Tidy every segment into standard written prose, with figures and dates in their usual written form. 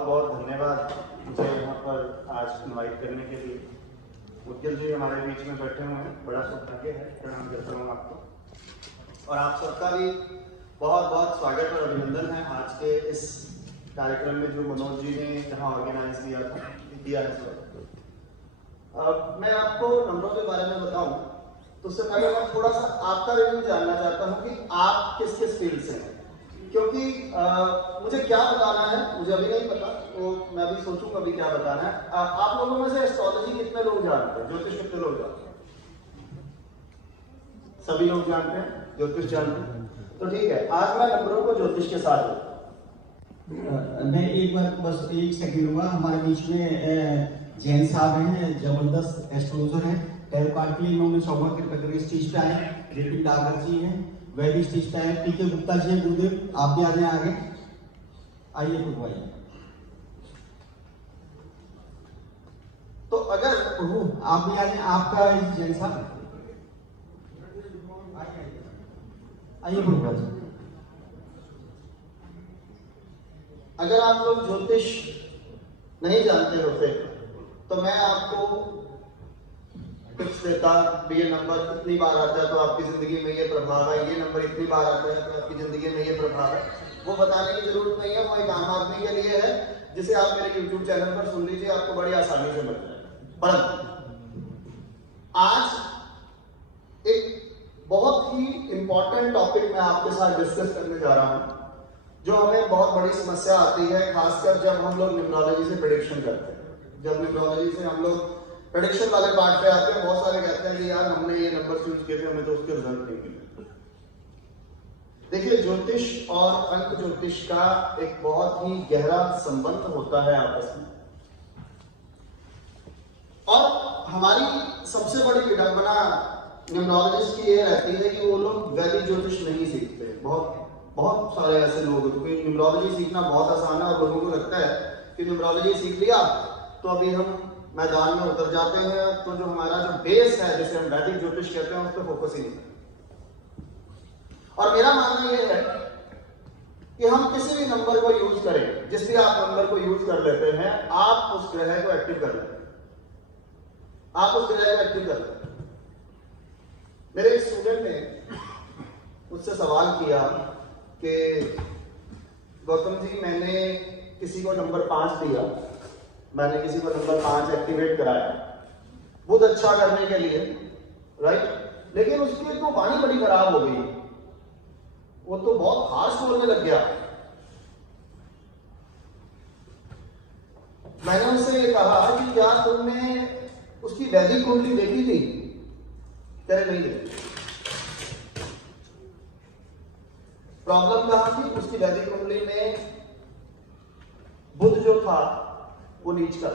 बहुत बहुत धन्यवाद मुझे यहाँ पर आज इनवाइट करने के लिए। उज्जवल जी हमारे बीच में बैठे हुए हैं, बड़ा सौभाग्य है, प्रणाम करता हूँ आपको। और आप सबका भी बहुत बहुत स्वागत और अभिनंदन है आज के इस कार्यक्रम में जो मनोज जी ने यहाँ ऑर्गेनाइज किया है। मैं आपको नंबरों के बारे में बताऊं तो उससे पहले मैं थोड़ा सा आपका रिव्यू जानना चाहता हूं कि आप किस किस फील्ड से हैं, क्योंकि मुझे क्या बताना है मुझे अभी नहीं पता, तो मैं अभी सोचूंगा अभी क्या बताना है। आप लोगों में से एस्ट्रोलॉजी कितने लोग जानते हैं, ज्योतिष कितने लोग जानते हैं? सभी लोग जानते हैं, ज्योतिष जानते हैं, तो ठीक है। आज मैं नंबरों को ज्योतिष के साथ मैं एक बार बस एक सेकंड लूंगा। हमारे बीच में जैन साहब हैं, जबरदस्त एस्ट्रोलॉजर हैं। टैरो कार्ड के लिए मैं उन्हें सौभाग्य कृपा करके स्टेज पे आए। रिपिन डागर जी हैं, वह भी स्टेज पे आए। पीके गुप्ता जी हैं, गुरुदेव आप भी आ जाए आगे, आइए प्रभु आइए। तो अगर प्रभु आप भी आ जाए, आपका जैन साहब आइए प्रभु आ जाए। अगर आप लोग ज्योतिष नहीं जानते होते तो मैं आपको टिप्स देता भी, ये नंबर इतनी बार आता है तो आपकी जिंदगी में ये प्रभाव है, ये नंबर इतनी बार आता है तो आपकी जिंदगी में ये प्रभाव है। वो बताने की जरूरत नहीं है, वो एक आम आदमी के लिए है जिसे आप मेरे YouTube चैनल पर सुन लीजिए, आपको बड़ी आसानी से मिल जाएगा। पर आज एक बहुत ही इंपॉर्टेंट टॉपिक मैं आपके साथ डिस्कस करने जा रहा हूं, जो हमें बहुत बड़ी समस्या आती है, खासकर जब हम लोग न्यूमरोलॉजी से प्रेडिक्शन करते हैं। जब न्यूमरोलॉजी से हम लोग प्रेडिक्शन वाले पार्ट पे आते हैं, बहुत सारे कहते हैं कि यार हमने ये नंबर यूज किए थे, हमें तो उसके रिजल्ट नहीं मिले। देखिए, ज्योतिष और अंक ज्योतिष का एक बहुत ही गहरा संबंध होता है आपस में, और हमारी सबसे बड़ी विडंबना न्यूमरोलॉजिस्ट की ये रहती है कि वो लोग वैदिक ज्योतिष नहीं सीखते। बहुत सारे ऐसे लोग हैं, क्योंकि न्यूमरोलॉजी सीखना बहुत आसान है और लोगों को लगता है कि न्यूमरोलॉजी सीख लिया तो अभी हम मैदान में उतर जाते हैं, तो जो हमारा जो बेस है, जिसे हम वैदिक ज्योतिष कहते हैं, उस पर फोकस ही नहीं करते। और मेरा मानना यह है कि हम किसी भी नंबर को यूज करें, जिस भी आप नंबर को यूज कर लेते हैं, आप उस ग्रह को एक्टिव कर लेते हैं, आप उस ग्रह को एक्टिव कर लेते हैं। मेरे एक स्टूडेंट ने मुझसे सवाल किया कि गौतम जी, मैंने किसी को नंबर 5 दिया, मैंने किसी को नंबर 5 एक्टिवेट कराया बुध अच्छा करने के लिए, राइट, लेकिन उसकी तो वाणी बड़ी खराब हो गई, वो तो बहुत हार्श बोलने लग गया। मैंने उससे ये कहा कि क्या तुमने उसकी वैदिक कुंडली देखी थी? कह नहीं देखी। प्रॉब्लम कहां थी? उसकी वैदिक कुंडली में बुध जो था वो नीच का,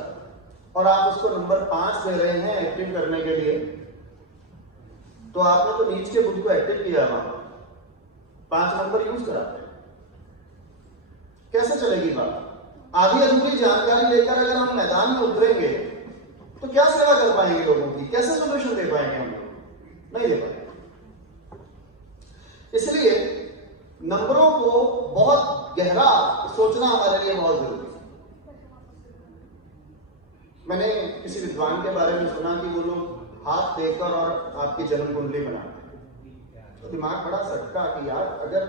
और आप उसको नंबर 5 दे रहे हैं एक्टिव करने के लिए, तो आपने तो नीच के बुध को एक्टिव किया, वहां 5 नंबर यूज कराते हैं। कैसे चलेगी बात? आधी अधूरी जानकारी लेकर अगर हम मैदान में उतरेंगे तो क्या सेवा कर पाएंगे लोगों की? कैसे सोल्यूशन दे पाएंगे हम लोग? नहीं दे पाएंगे। इसलिए नंबरों को बहुत गहरा सोचना हमारे लिए बहुत जरूरी है। मैंने किसी विद्वान के बारे में सुना कि वो लोग हाथ देकर और आपकी जन्म कुंडली बनाते हैं, तो दिमाग बड़ा सटका कि यार अगर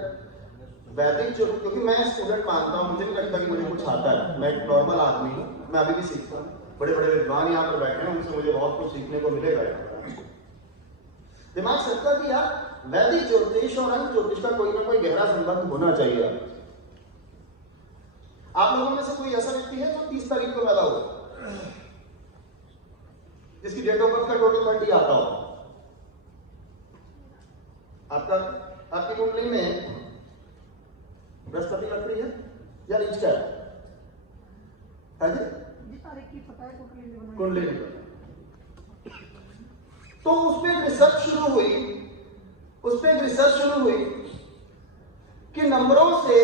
वैदिक जो, क्योंकि मैं स्टूडेंट मानता हूं, मुझे नहीं लगता कि मुझे कुछ आता है, मैं एक नॉर्मल आदमी हूं, मैं अभी भी सीखता हूं। बड़े बड़े विद्वान यहाँ पर बैठे हैं, उनसे मुझे बहुत कुछ सीखने को मिलेगा। दिमाग सटका कि यार वैदिक ज्योतिष और अंक ज्योतिष का कोई ना कोई गहरा संबंध होना चाहिए। आप लोगों में से कोई ऐसा व्यक्ति है जो 30 तारीख को पैदा हुआ, जिसकी डेट ऑफ बर्थ का टोटल 30 आता हो? आपकी कुंडली में बृहस्पति लकड़ी है या नीच का है जी? कुंडली नहीं पता, तो उसमें एक रिसर्च शुरू हुई कि नंबरों से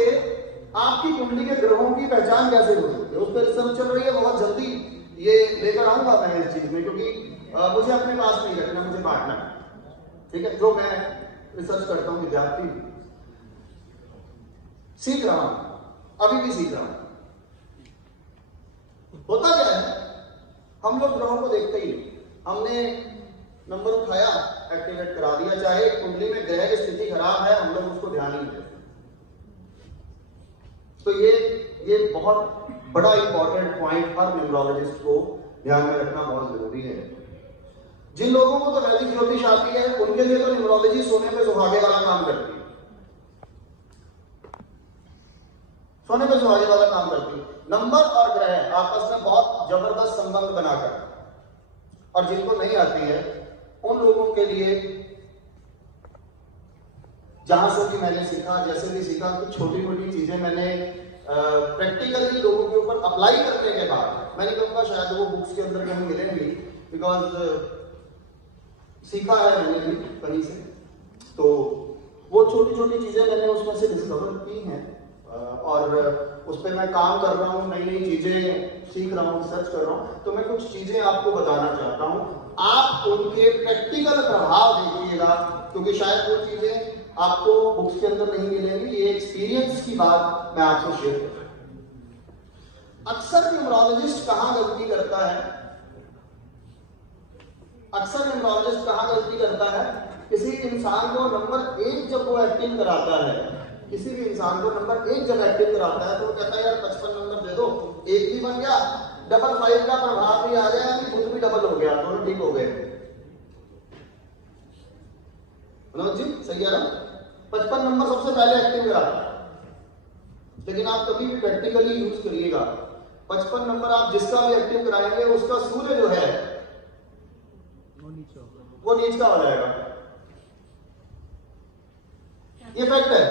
आपकी कुंडली के ग्रहों की पहचान कैसे हो सकती है। उस पर रिसर्च चल रही है, बहुत जल्दी ये लेकर आऊंगा मैं इस चीज में, क्योंकि मुझे अपने पास नहीं रखना, मुझे बांटना है, ठीक है। जो मैं रिसर्च करता हूं, विद्यार्थी सीख रहा हूं, अभी भी सीख रहा हूं। होता क्या है, हम लोग ग्रहों को देखते ही नहीं, हमने नंबर उठाया, एक्टिवेट करा दिया, चाहे कुंडली में ग्रह की स्थिति खराब है, हम लोग उसको ध्यान ही नहीं देते। तो ये बहुत बड़ा इंपॉर्टेंट पॉइंट हर न्यूमरोलॉजिस्ट को ध्यान में रखना बहुत जरूरी है। जिन लोगों को तो वैदिक ज्योतिष आती है, उनके लिए तो न्यूमरोलॉजी सोने पे सुहागे वाला काम करती है, सोने पे सुहागे वाला काम करती है। नंबर और ग्रह आपस में बहुत जबरदस्त संबंध बनाकर, और जिनको नहीं आती है उन लोगों के लिए जहां से भी मैंने सीखा, जैसे भी सीखा, कुछ छोटी मोटी चीजें मैंने प्रैक्टिकली लोगों के ऊपर अप्लाई करने के बाद, मैं नहीं कहूंगा शायद वो बुक्स के अंदर कहीं मिलेंगी, बिकॉज सीखा है मैंने भी कहीं से, तो वो छोटी छोटी चीजें मैंने उसमें से डिस्कवर की हैं, और उस पर मैं काम कर रहा हूँ, नई नई चीजें सीख रहा हूँ, सर्च कर रहा हूँ। तो मैं कुछ चीजें आपको बताना चाहता हूँ, आप उनके प्रैक्टिकल प्रभाव देखिएगा, क्योंकि शायद वो चीजें आपको बुक्स के अंदर नहीं मिलेंगी। ये एक्सपीरियंस की बात मैं आपसे शेयर कर रहा हूं। अक्सर न्यूमरोलॉजिस्ट कहां गलती करता है, अक्सर न्यूमरोलॉजिस्ट कहां गलती करता है, किसी इंसान को नंबर 1 जब वो एक्टिव कराता है, किसी भी इंसान को नंबर 1 जब एक्टिव कराता है, तो वो कहता है यार 55 नंबर दे दो, 1 भी बन गया, डबल 5 का प्रभाव भी आ गया, खुद भी डबल हो गया, दोनों ठीक हो गए। मनोज जी सही कह रहा हूं, 55 नंबर सबसे पहले एक्टिव कराता है। लेकिन आप कभी भी प्रैक्टिकली यूज करिएगा, 55 नंबर आप जिसका भी एक्टिव कराएंगे, उसका सूर्य जो है वो नीच का हो जाएगा। ये फैक्ट है,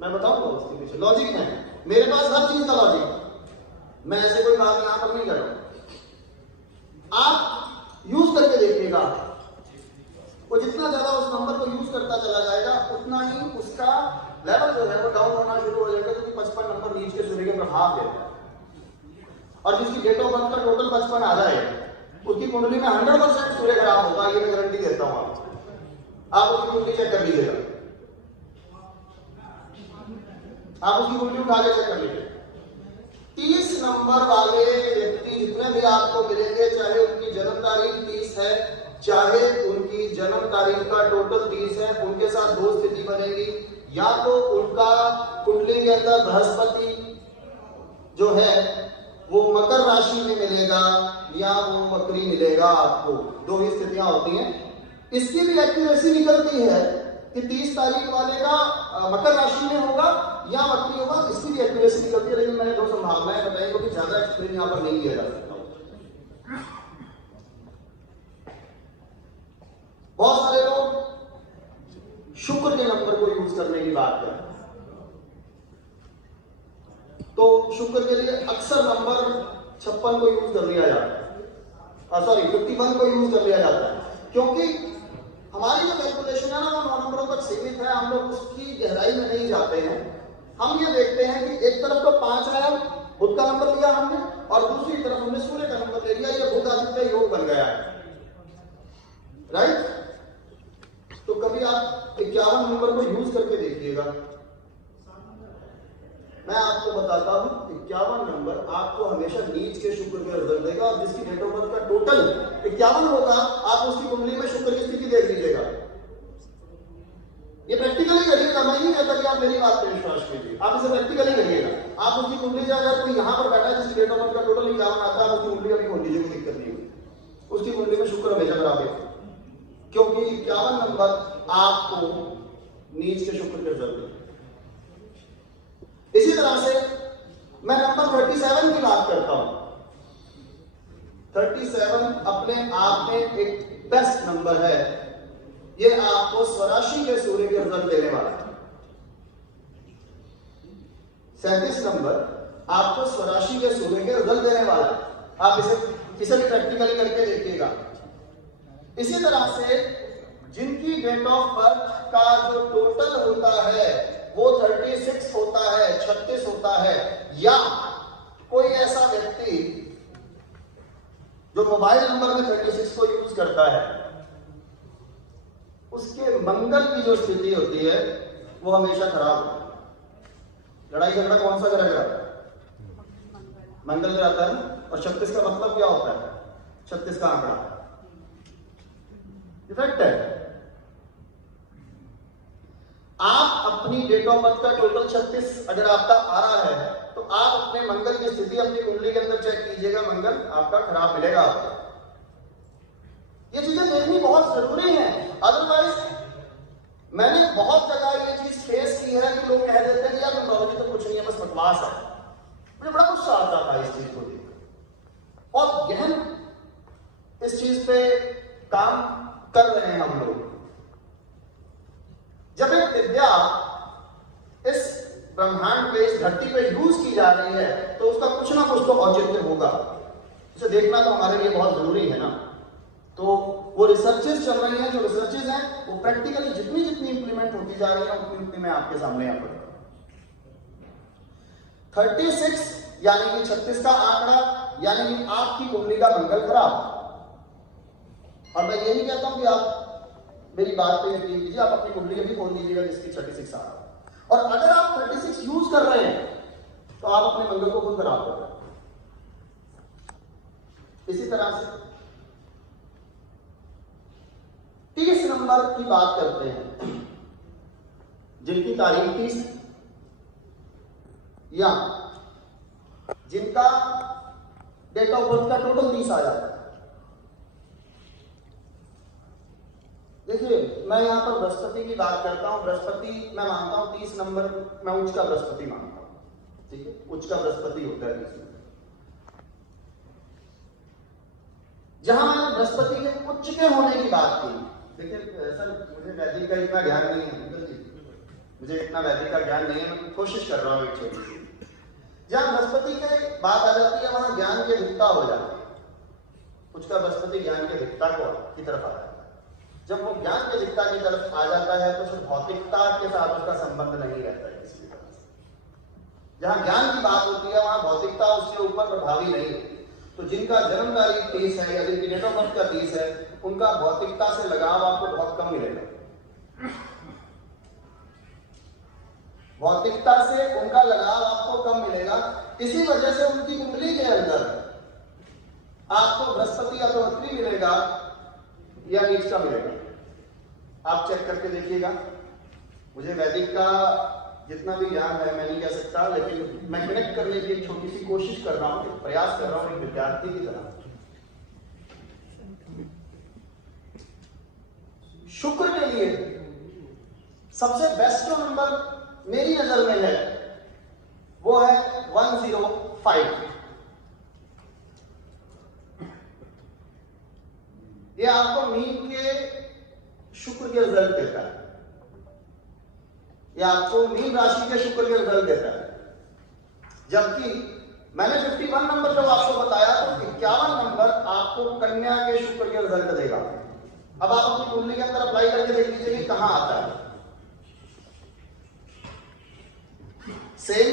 मैं बताऊंगा उसके पीछे लॉजिक है, मेरे पास हर चीज का लॉजिक, मैं ऐसे कोई बात यहां पर नहीं कर रहा। आप यूज करके देखिएगा, वो जितना ज्यादा उस नंबर को यूज करता चला जाएगा, उतना ही उसका लेवल जो है वो डाउन होना शुरू हो जाएगा, क्योंकि 55 नंबर नीच के सूर्य के प्रभाव देता है। और जिसकी डेट ऑफ बर्थ का टोटल 55 आ जाए, उसकी कुंडली में 100% सूर्य खराब होगा, ये मैं गारंटी देता हूं। आप उसकी कुंडली चेक कर लीजिएगा, आप उसकी कुंडली उठा के चेक कर लीजिए। 30 नंबर वाले व्यक्ति जितने भी आपको मिलेंगे, चाहे उनकी जन्म तारीख 30 है, चाहे उनकी जन्म तारीख का टोटल 30 है, उनके साथ दो स्थिति बनेगी, या तो उनका कुंडली के अंदर बृहस्पति जो है वो मकर राशि में मिलेगा, या वो वक्री मिलेगा। आपको दो ही स्थितियां होती हैं। इसकी भी एक्यूरेसी निकलती है कि 30 तारीख वाले का मकर राशि में होगा या वक्री होगा, इसकी भी एक्यूरेसी निकलती है। लेकिन मैंने दो संभावनाएं बताई, क्योंकि ज्यादा एक्सप्लेन यहां पर नहीं किया जा सकता। बहुत सारे लोग शुक्र के नंबर को यूज करने की बात करते हैं, तो शुक्र के लिए अक्सर नंबर 56 को यूज कर लिया जाता है, सॉरी 51 को यूज कर लिया जाता है, क्योंकि हमारी जो कैलकुलेशन है ना वो 9 नंबरों तक सीमित है। हम लोग उसकी गहराई में नहीं जाते हैं। हम ये देखते हैं कि एक तरफ तो 5 है, बुध का नंबर लिया हमने, और दूसरी तरफ हमने सूर्य का नंबर ले लिया, ये बुध आदित्य योग बन गया है, राइट। तो कभी आप 51 नंबर को यूज करके देखिएगा। मैं आपको बताता हूं, 51 नंबर आपको हमेशा नीच के शुक्र के रिजल्ट देगा, और जिसकी डेट ऑफ बर्थ का टोटल 51 होगा, आप उसकी कुंडली में शुक्र की स्थिति देख लीजिएगा। ये प्रैक्टिकली करिएगा, मैं नहीं कहता कि आप मेरी बात पर विश्वास कीजिए, आप इसे प्रैक्टिकली करिएगा। आप उसकी कुंडली जो अगर कोई यहां पर बैठा है जिसकी डेट ऑफ बर्थ का टोटल 51 आता है, उसकी कुंडली अभी खोल लीजिए, कोई दिक्कत नहीं होगी। उसकी कुंडली में शुक्र हमेशा बराबर है, क्योंकि 51 नंबर आपको नीच के शुक्र के रिजल्ट देगा। इसी तरह से मैं नंबर 37 की बात करता हूं। 37 अपने आप में एक बेस्ट नंबर है, ये आपको स्वराशि के सूर्य के रिजल्ट देने वाला है। 37 नंबर आपको स्वराशि के सूर्य के रिजल्ट देने वाला है। आप इसे भी प्रैक्टिकली करके देखिएगा। इसी तरह से जिनकी डेट ऑफ बर्थ का जो टोटल होता है वो 36 होता है, 36 होता है, या कोई ऐसा व्यक्ति जो मोबाइल नंबर में 36 को यूज करता है, उसके मंगल की जो स्थिति होती है वो हमेशा खराब होती है। लड़ाई झगड़ा कौन सा करेगा? मंगल ग्रह आता है ना, और 36 का मतलब क्या होता है? 36 का आंकड़ा इफेक्ट है। आप अपनी डेट ऑफ बर्थ का टोटल 36 अगर आपका आ रहा है तो आप अपने मंगल की स्थिति अपनी कुंडली के अंदर चेक कीजिएगा, मंगल आपका खराब मिलेगा आपको। ये चीजें देखनी बहुत जरूरी है, अदरवाइज मैंने बहुत जगह ये चीज फेस की है कि लोग कह देते हैं यार न्यूमरोलॉजी तो कुछ नहीं है, बस बकवास है। मुझे बड़ा गुस्सा आता था इस चीज को देखकर, और गहन इस चीज पे काम कर रहे हैं हम लोग। जब एक विद्या इस ब्रह्मांड पे, इस धरती पे यूज की जा रही है तो उसका कुछ ना कुछ तो औचित्य होगा, इसे देखना तो हमारे लिए बहुत जरूरी है ना। तो वो रिसर्चेस चल रही हैं, जो रिसर्चेस हैं वो प्रैक्टिकली जितनी जितनी इंप्लीमेंट होती जा रही है उतनी उतनी मैं आपके सामने यहाँ पर 36 यानी कि 36 का आंकड़ा, यानी कि आपकी कुंडली का मंगल खराब। और मैं ये नहीं कहता हूं कि आप मेरी बात पे यकीन कीजिए, आप अपनी कुंडली भी खोल लीजिएगा जिसकी 36 आ रहा है, और अगर आप 36 यूज कर रहे हैं तो आप अपने मंगल को खुद खराब कर रहे हैं। इसी तरह से 30 नंबर की बात करते हैं, जिनकी तारीख 30 या जिनका डेट ऑफ बर्थ का टोटल 30 आ जाता है। देखिए मैं यहां पर बृहस्पति की बात करता हूं, बृहस्पति मैं मानता हूं 30 नंबर मैं उच्च का बृहस्पति मानता हूं, ठीक है, उच्च का बृहस्पति होता है 30 नंबर। जहां मैंने बृहस्पति के उच्च के होने की बात की, देखिए सर मुझे वैदिक का इतना ज्ञान नहीं है, मुझे इतना वैदिक का ज्ञान नहीं है, मैं कोशिश कर रहा हूं एक छोटी सी। जहां बृहस्पति की बात आ जाती है वहां ज्ञान की अधिकता हो जाती है, उच्च का बृहस्पति ज्ञान की अधिकता की तरफ आता है। जब वो ज्ञान की अधिकता की तरफ आ जाता है तो फिर भौतिकता के साथ उसका संबंध नहीं रहता है किसी तरह से। जहां ज्ञान की बात होती है वहां भौतिकता उसके ऊपर प्रभावी नहीं होती। तो जिनका जन्म तारीख 30 है या जिनकी डेट ऑफ बर्थ का 30 है, उनका भौतिकता से लगाव आपको बहुत कम मिलेगा। भौतिकता से उनका लगाव आपको कम मिलेगा, इसी वजह से उनकी कुंडली के अंदर आपको बृहस्पति या तो अत्री मिलेगा या नीच का मिलेगा। आप चेक करके देखिएगा। मुझे वैदिक का जितना भी ज्ञान है मैं नहीं कह सकता, लेकिन मैं कनेक्ट करने की एक छोटी सी कोशिश कर रहा हूं, प्रयास कर रहा हूं एक विद्यार्थी की तरह। शुक्र के लिए सबसे बेस्ट जो नंबर मेरी नजर में है वो है 105। ये आपको मीन के शुक्र के रिजल्ट देता है, ये आपको मीन राशि के शुक्र के रिजल्ट देता है। जबकि मैंने 51 नंबर जब आपको बताया तो 51 नंबर आपको कन्या के शुक्र के रिजल्ट देगा। अब आप अपनी कुंडली के अंदर अप्लाई करके देख लीजिए कि कहां आता है। सेम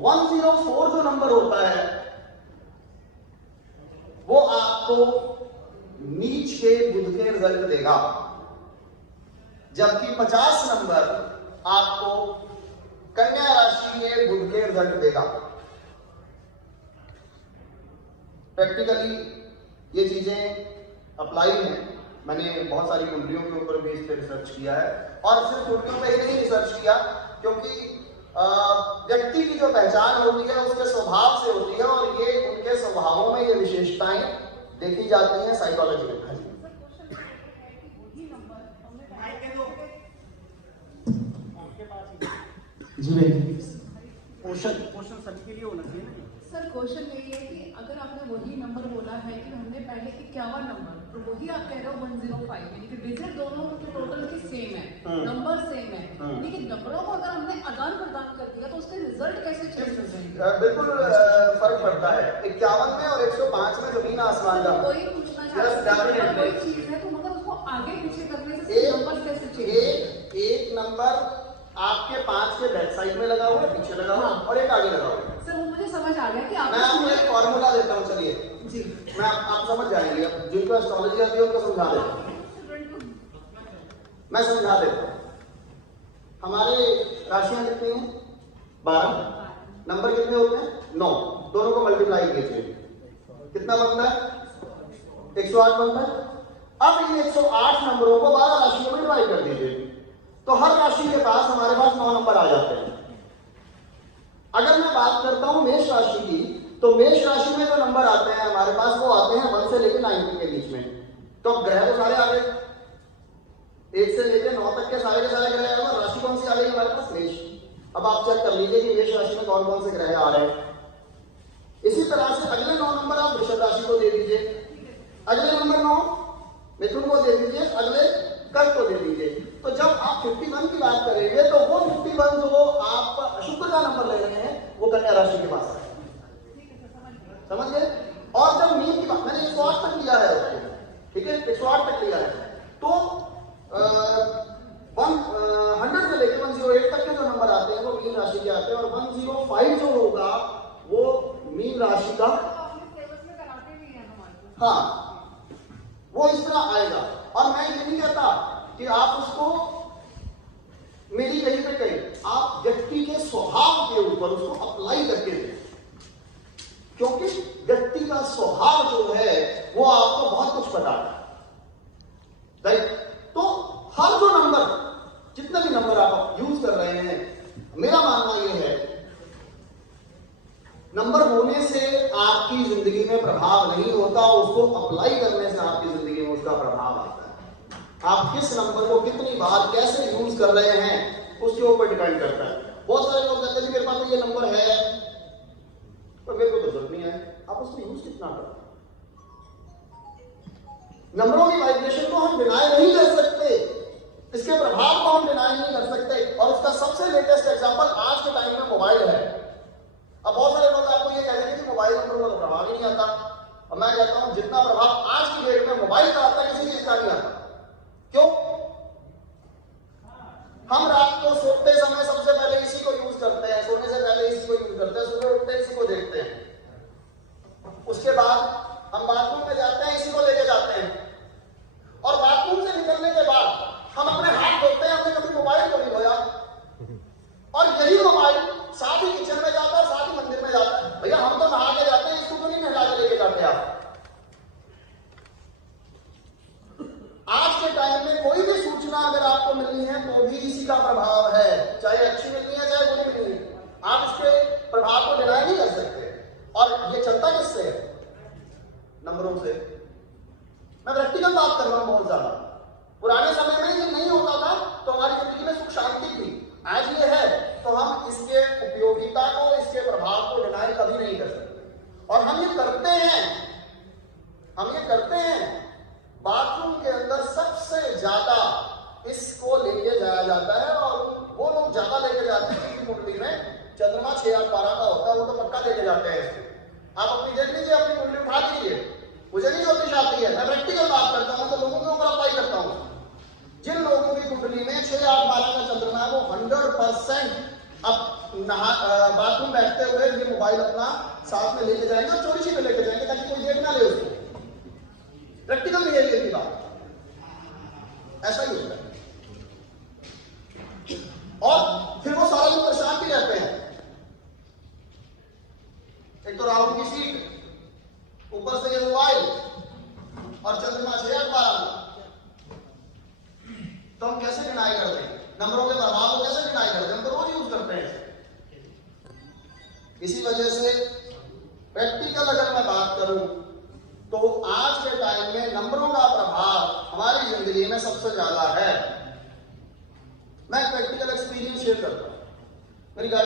104 जो नंबर होता है वो आपको नीच के बुध के रिजल्ट देगा, जबकि 50 नंबर आपको कन्या राशि के बुध के रिजल्ट देगा। प्रैक्टिकली ये चीजें अप्लाई हैं, मैंने बहुत सारी कुंडलियों के ऊपर भी इस पर रिसर्च किया है, और सिर्फ कुंडलियों पर ही नहीं रिसर्च किया, क्योंकि व्यक्ति की जो पहचान होती है उसके स्वभाव से होती है, और ये उनके स्वभावों में ये विशेषताएं देखी जाती हैं साइकोलॉजी में। जी भाई क्वेश्चन सभी के लिए होना चाहिए ना सर। क्वेश्चन यही है कि अगर आपने वही नंबर बोला है कि हमने पहले 51 नंबर, तो वही आप कह रहे हो 105, यानी कि डिजिट दोनों के टोटल की सेम है, नंबर सेम है, लेकिन नंबरों को अगर हमने आदान प्रदान कर दिया तो उसके रिजल्ट कैसे चेंज हो जाएंगे? बिल्कुल फर्क पड़ता है 51 में और 105 में जमीन आसमान का। कोई पूछना चाहता है कोई चीज है तो मगर उसको आगे पीछे करने से नंबर कैसे चेंज? एक नंबर आपके 5 के बैक साइड में लगा हुआ है, पीछे लगा हुआ है, और एक आगे लगा हुआ है। सर वो मुझे समझ आ गया कि मैं आपको एक फॉर्मूला देता हूँ, चलिए जी मैं आप समझ जाएंगे। अब जिनको एस्ट्रोलॉजी आती है उनको समझा देता हूँ, मैं समझा देता हूँ। हमारे राशियां कितनी हैं? 12। नंबर कितने होते हैं? 9, दोनों को मल्टीप्लाई कीजिए, कितना बनता है? 108 बनता है। अब इन 108 नंबरों को 12 राशियों में डिवाइड कर दीजिए, तो हर राशि के पास हमारे पास 9 नंबर आ जाते हैं। अगर मैं बात करता हूं मेष राशि की, तो मेष राशि में जो नंबर आते हैं हमारे पास, वो आते हैं 1 से लेकर 90 के बीच में। तो अब ग्रह तो सारे आ गए, 1 से लेकर 9 तक के सारे ग्रह आए, और राशि कौन सी आ गई हमारे पास? मेष। अब आप चेक कर लीजिए कि मेष राशि में कौन कौन से ग्रह आ रहे हैं। इसी तरह से अगले 9 नंबर आप वृषभ राशि को दे दीजिए, अगले नंबर 9 मिथुन को दे दीजिए, अगले कर्क को दे दीजिए। तो जब आप 51 की बात करेंगे तो वो 51 जो आप शुक्र का नंबर ले रहे हैं वो कन्या राशि के पास है, समझ गए? और जब मीन की बात, मैंने 108 तक लिया है उसको, ठीक है, 108 तक लिया है, तो 100 से लेकर 108 तक के जो नंबर आते हैं वो मीन राशि के आते हैं, और 105 जो होगा वो मीन राशि का, हाँ, वो इस तरह आएगा। और मैं ये नहीं कहता कि आप उसको मेरी कहीं पे कहीं, आप व्यक्ति के स्वभाव के ऊपर उसको अप्लाई करके दें, क्योंकि व्यक्ति का स्वभाव जो है वो आपको बहुत कुछ बताता है, राइट? तो हर जो नंबर, जितने भी नंबर आप यूज कर रहे हैं, मेरा मानना यह है, नंबर होने से आपकी जिंदगी में प्रभाव नहीं होता, उसको अप्लाई करने से आपकी जिंदगी में उसका प्रभाव आता है। आप किस नंबर को कितनी बार कैसे यूज कर रहे हैं उसके ऊपर डिपेंड करता है। बहुत सारे लोग कहते हैं मेरे पास तो ये नंबर है पर मेरे को तो जरूरत नहीं है, आप उसको यूज कितना करते हैं? नंबरों की वाइब्रेशन को हम डिनाई नहीं कर सकते, इसके प्रभाव को हम डिनाई नहीं कर सकते, और उसका सबसे लेटेस्ट एग्जांपल आज के टाइम में मोबाइल है। अब बहुत सारे लोग आपको ये कह देंगे कि मोबाइल नंबर का तो प्रभाव ही नहीं आता, और मैं कहता हूं जितना प्रभाव आज की डेट में मोबाइल का आता है किसी चीज का नहीं आता। क्यों? हम रात को सोते समय सबसे पहले इसी को यूज करते हैं, सोने से पहले इसी को यूज करते हैं, सुबह उठते इसी को देखते हैं, उसके बाद हम बाथरूम में जाते हैं इसी को लेके जाते हैं, और बाथरूम से निकलने के बाद हम अपने हाथ धोते हैं, हमने कभी मोबाइल को नहीं धोया, और यही मोबाइल साथ ही किचन में जाता है, साथ ही मंदिर में जाता है। भैया हम तो नहा के जाते हैं, इसको तो नहीं नहा के लेके जाते आप। आज के टाइम में कोई भी सूचना अगर आपको मिलनी है तो भी इसी का प्रभाव है, चाहे अच्छी मिलनी है चाहे बुरी मिलनी है, आप इसके प्रभाव को डिनाई नहीं कर सकते। और ये चलता किससे है? नंबरों से। मैं प्रैक्टिकल बात कर रहा हूं बहुत ज्यादा। पुराने समय में ये नहीं होता था तो हमारी जिंदगी में सुख शांति थी, आज ये है तो हम इसके उपयोगिता को, इसके प्रभाव को डिनाई कभी नहीं कर सकते। और हम ये करते हैं, बाथरूम के अंदर सबसे ज्यादा इसको लेके जाया जाता है, और वो लोग ज्यादा लेके जाते हैं जिनकी कुंडली में चंद्रमा 6 8 12 का होता है, वो तो पक्का लेके जाते हैं इसको। आप अपनी देख लीजिए, अपनी कुंडली उठा दीजिए, मुझे नहीं ज्योतिष आती है, मैं प्रैक्टिकल बात करता हूं तो लोगों के ऊपर अप्लाई करता हूं। जिन लोगों की कुंडली में 6 8 12 का चंद्रमा है वो 100% अब बाथरूम बैठते हुए ये मोबाइल अपना साथ में लेके जाएंगे और चोरी पे लेके जाएंगे ताकि कोई देख ना ले उसको। प्रैक्टिकल बिहेवियर की बात ऐसा ही होता है, और फिर वो सारा दिन परेशान भी रहते हैं। एक तो राहु की सीट, ऊपर से ये मोबाइल, और चंद्रमा 6 8 12, तो हम कैसे डिनाई करते हैं? नंबरों के प्रभाव को कैसे डिनाई करते हैं? हम तो रोज यूज करते हैं। इसी वजह से प्रैक्टिकल अगर मैं बात करूं तो आज के टाइम में नंबरों का प्रभाव हमारी जिंदगी में सबसे ज्यादा है। मैं प्रैक्टिकल एक्सपीरियंस शेयर करता हूं। मेरी